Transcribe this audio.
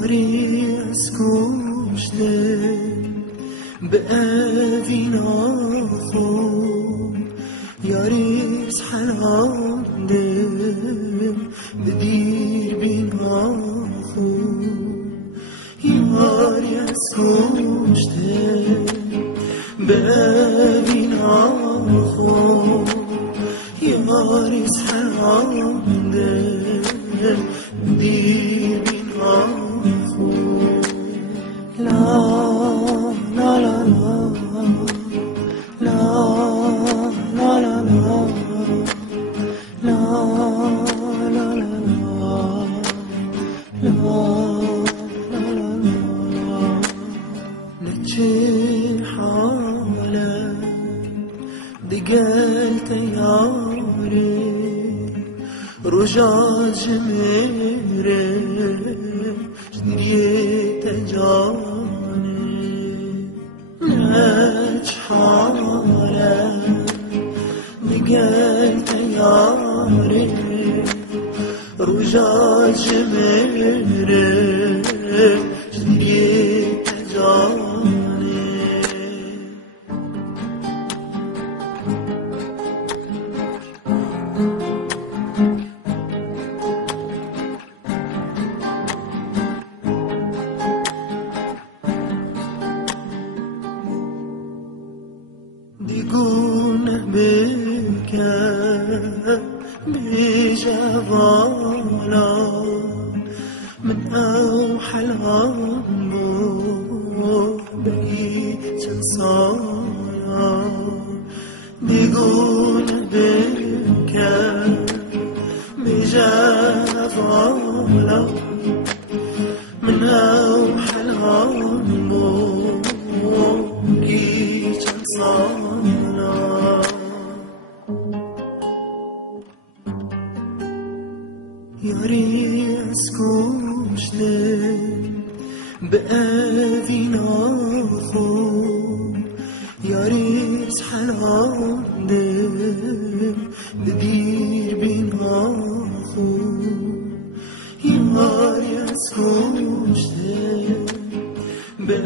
یاری از کشته به اوینا خون یاریز حلانده به دیر بینا خون یاری از کشته به اوینا خون یاریز حلانده به دیر بینا خون لا لا لا لا لا لا لا لا لا لچه حاله دقلت یاری رجاج میره جنگیت جانی لچ حاله دقلت یاری رجاج میره جنگیت جانی دیگونه بکن بجوالا من اوحل غمو بقيت انصالا دیگونه بکن بجوالا من اوحل غمو بقيت انصالا یاری از کشته به اوینا خون یاری از حلانده به دیر بینا خون یاری از کشته به